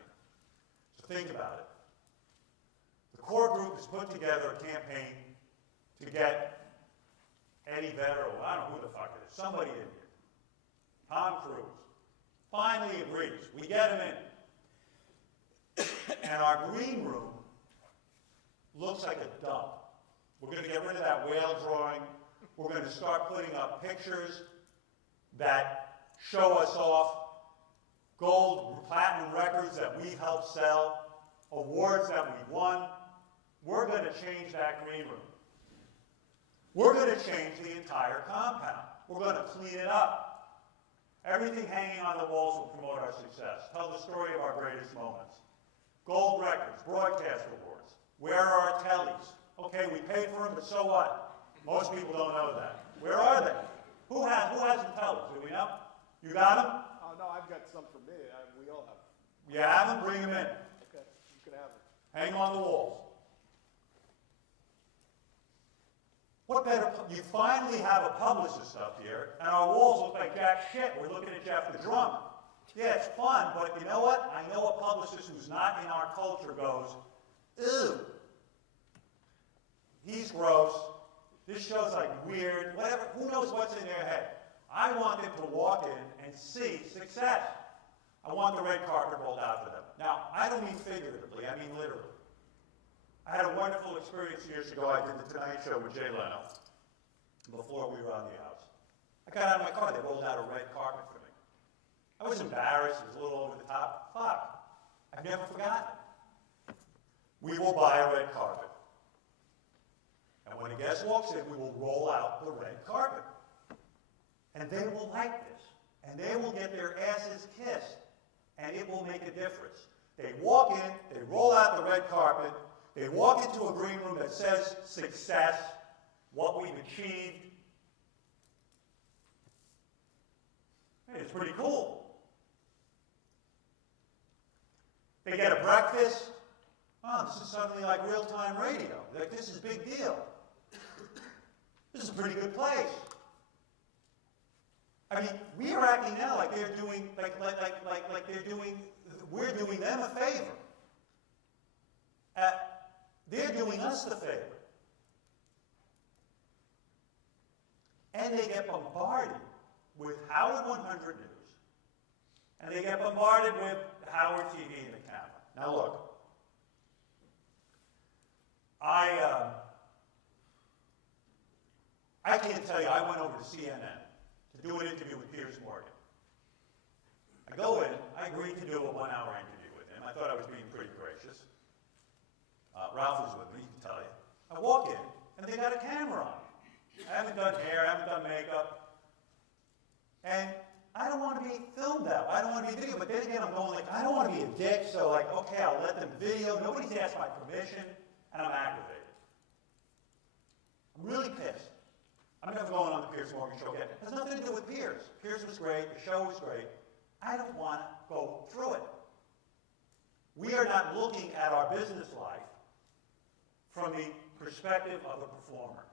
So think about it. The core group has put together a campaign to get Eddie Vedder, or I don't know who the fuck it is, somebody in here. Tom Cruise. Finally agrees. We get him in. And our green room looks like a dump. We're going to get rid of that whale drawing. We're going to start putting up pictures that show us off, gold, platinum records that we've helped sell, awards that we've won. We're going to change that green room. We're going to change the entire compound. We're going to clean it up. Everything hanging on the walls will promote our success. Tell the story of our greatest moments. Gold records, broadcast awards. Where are our tellies? Okay, we paid for them, but so what? Most people don't know that. Where are they? Who has the tellies? Do we know? You got them? Oh, no, I've got some for me. We all have them. You have them? Bring them in. Okay, you can have them. Hang on the walls. What better? You finally have a publicist up here, and our walls look like jack shit. We're looking at Jeff the drunk. Yeah, it's fun, but you know what? I know a publicist who's not in our culture goes, ew. He's gross. This show's like weird. Whatever. Who knows what's in their head? I want them to walk in and see success. I want the red carpet rolled out for them. Now, I don't mean figuratively. I mean literally. I had a wonderful experience years ago. I did the Tonight Show with Jay Leno before we were on the outs. I got out of my car. They rolled out a red carpet for me. I was embarrassed. It was a little over the top. Fuck. I've never forgotten it. We will buy a red carpet. And when a guest walks in, we will roll out the red carpet. And they will like this. And they will get their asses kissed. And it will make a difference. They walk in, they roll out the red carpet, they walk into a green room that says success, what we've achieved. Hey, it's pretty cool. They get a breakfast. Oh, this is suddenly like real-time radio. Like, this is a big deal. This is a pretty good place. I mean, we are acting now like they're doing, like they're doing, we're doing them a favor. They're doing us the favor. And they get bombarded with Howard 100 News. And they get bombarded with Howard TV and the camera. Now look, I can't tell you, I went over to CNN to do an interview with Piers Morgan. I go in, I agreed to do a 1-hour interview with him. I thought I was being pretty gracious. Ralph was with me, he can tell you. I walk in, and they got a camera on me. I haven't done hair, I haven't done makeup. And I don't want to be filmed out. I don't want to be video. But then again, I'm going like, I don't want to be a dick, so like, okay, I'll let them video. Nobody's asked my permission, and I'm aggravated. I'm really pissed. I'm never going on the Piers Morgan show again. It has nothing to do with Piers. Piers was great, the show was great. I don't want to go through it. We are not looking at our business life from the perspective of a performer.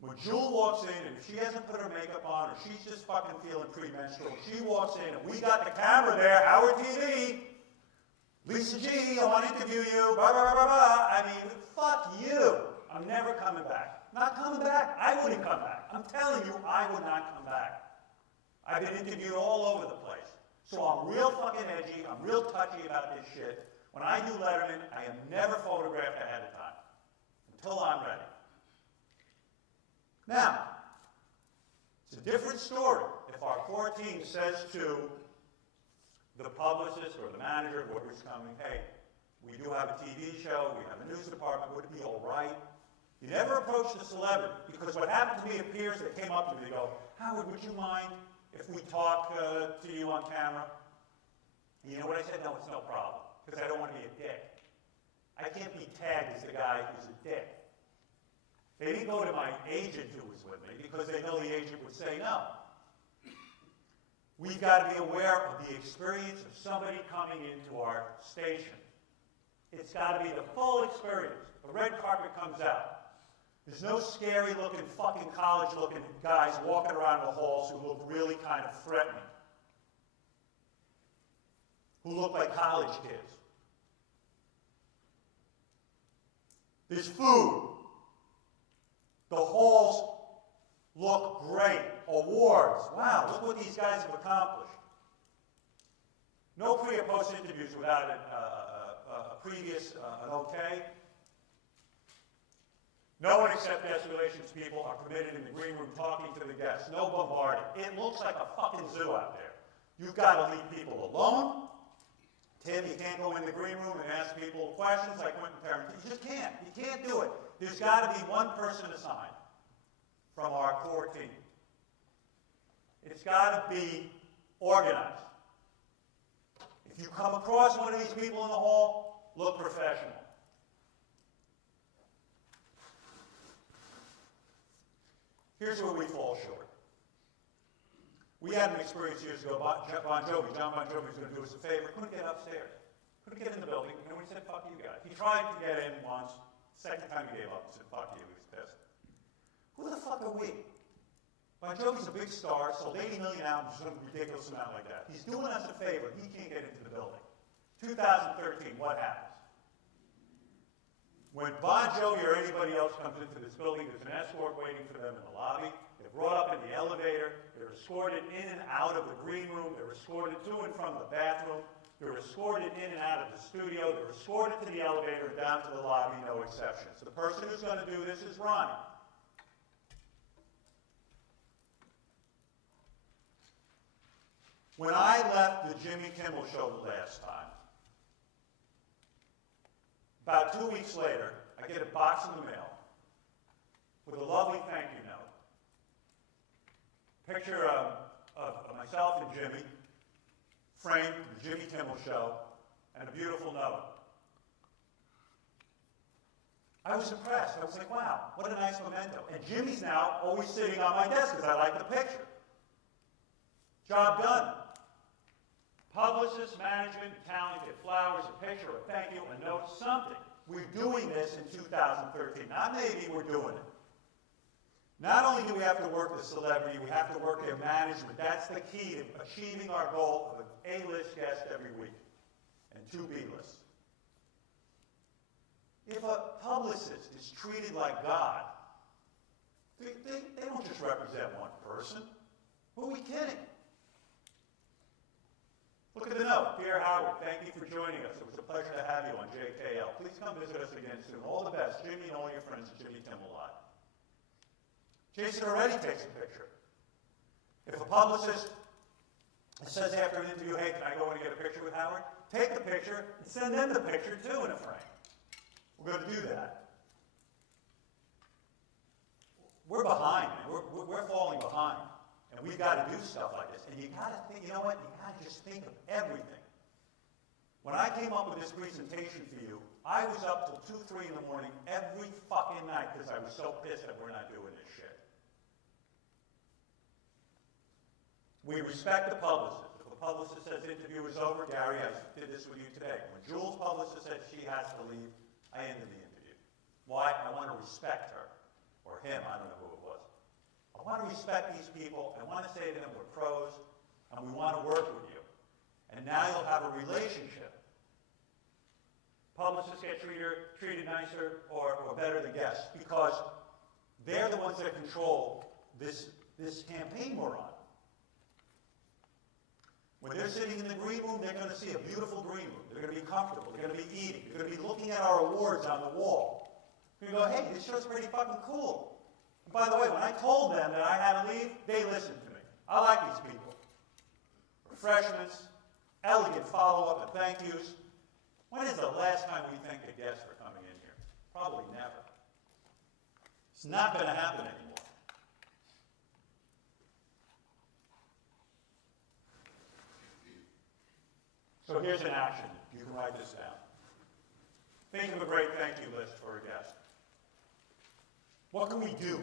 When Jewel walks in, and if she hasn't put her makeup on, or she's just fucking feeling premenstrual, she walks in, and we got the camera there, Howard TV, Lisa G, I want to interview you, blah, blah, blah, blah, blah. I mean, fuck you. I'm never coming back. Not coming back. I wouldn't come back. I'm telling you, I would not come back. I've been interviewed all over the place. So I'm real fucking edgy. I'm real touchy about this shit. When I do Letterman, I am never photographed ahead of time until I'm ready. Now, it's a different story if our core team says to the publicist or the manager, whoever's coming, hey, we do have a TV show, we have a news department, would it be all right? You never approach the celebrity, because what happened to me appears, they came up to me, they go, Howard, would you mind if we talk to you on camera? And you know what I said? No, it's no problem, because I don't want to be a dick. I can't be tagged as the guy who's a dick. They didn't go to my agent who was with me, because they know the agent would say no. We've got to be aware of the experience of somebody coming into our station. It's got to be the full experience. The red carpet comes out. There's no scary-looking, fucking college-looking guys walking around the halls who look really kind of threatening, who look like college kids. There's food. The halls look great. Awards. Wow, look what these guys have accomplished. No pre- or post interviews without a previous an okay. No one except guest relations people are permitted in the green room talking to the guests. No bombarding. It looks like a fucking zoo out there. You've got to leave people alone. Tim, you can't go in the green room and ask people questions like Quentin Tarantino. You just can't. You can't do it. There's got to be one person assigned from our core team. It's got to be organized. If you come across one of these people in the hall, look professional. Here's where we fall short. We had an experience years ago, John Bon Jovi was going to do us a favor, couldn't get upstairs. Couldn't get in the building, and we said, fuck you guys. He tried to get in once, second time he gave up and said, fuck you, he was pissed. Who the fuck are we? Bon Jovi's a big star, sold 80 million albums, some ridiculous amount like that. He's doing us a favor, he can't get into the building. 2013, what happens? When Bon Jovi or anybody else comes into this building, there's an escort waiting for them in the lobby. They're brought up in the elevator. They're escorted in and out of the green room. They're escorted to and from the bathroom. They're escorted in and out of the studio. They're escorted to the elevator and down to the lobby, no exceptions. The person who's going to do this is Ronnie. When I left the Jimmy Kimmel Show the last time, about 2 weeks later, I get a box in the mail with a lovely thank you note. Picture of myself and Jimmy, framed the Jimmy Kimmel Show, and a beautiful note. I was impressed. I was like, wow, what a nice memento. And Jimmy's now always sitting on my desk because I like the picture. Job done. Publicists, management, talent get flowers, a picture, a thank you, a note, something. We're doing this in 2013. Not maybe, we're doing it. Not only do we have to work the celebrity, we have to work their management. That's the key to achieving our goal of an A-list guest every week and 2 B-lists. If a publicist is treated like God, they don't just represent one person. Who are we kidding? Look at the note. Dear Howard, thank you for joining us. It was a pleasure to have you on JKL. Please come visit us again soon. All the best. Jimmy and all your friends at Jimmy Kimmel Live. Jason already takes a picture. If a publicist says after an interview, hey, can I go in and get a picture with Howard? Take the picture and send them the picture too in a frame. We're going to do that. We're behind, man. We're falling behind. And we've got to do stuff like this. And you got to think, you know what? You got to just think of everything. When I came up with this presentation for you, I was up till 2, 3 in the morning every fucking night because I was so pissed that we're not doing this shit. We respect the publicist. If the publicist says the interview is over, Gary, I did this with you today. When Jules' publicist said she has to leave, I ended the interview. Why? I want to respect her. Or him, I don't know who it was. I want to respect these people. I want to say to them, we're pros, and we want to work with you. And now you'll have a relationship. Publicists get treated nicer or better than guests because they're the ones that control this campaign we're on. When they're sitting in the green room, they're going to see a beautiful green room. They're going to be comfortable. They're going to be eating. They're going to be looking at our awards on the wall. They're going to go, hey, this show's pretty fucking cool. And by the way, when I told them that I had to leave, they listened to me. I like these people. Refreshments, elegant follow-up and thank yous. When is the last time we thanked a guest for coming in here? Probably never. It's not going to happen anymore. So here's an action. You can write this down. Think of a great thank you list for a guest. What can we do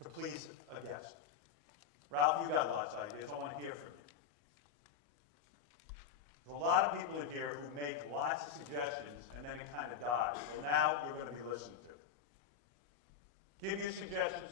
to please a guest? Ralph, you got lots of ideas. I want to hear from you. There's a lot of people in here who make lots of suggestions and then it kind of dies. Well, now you're going to be listened to. Give your suggestions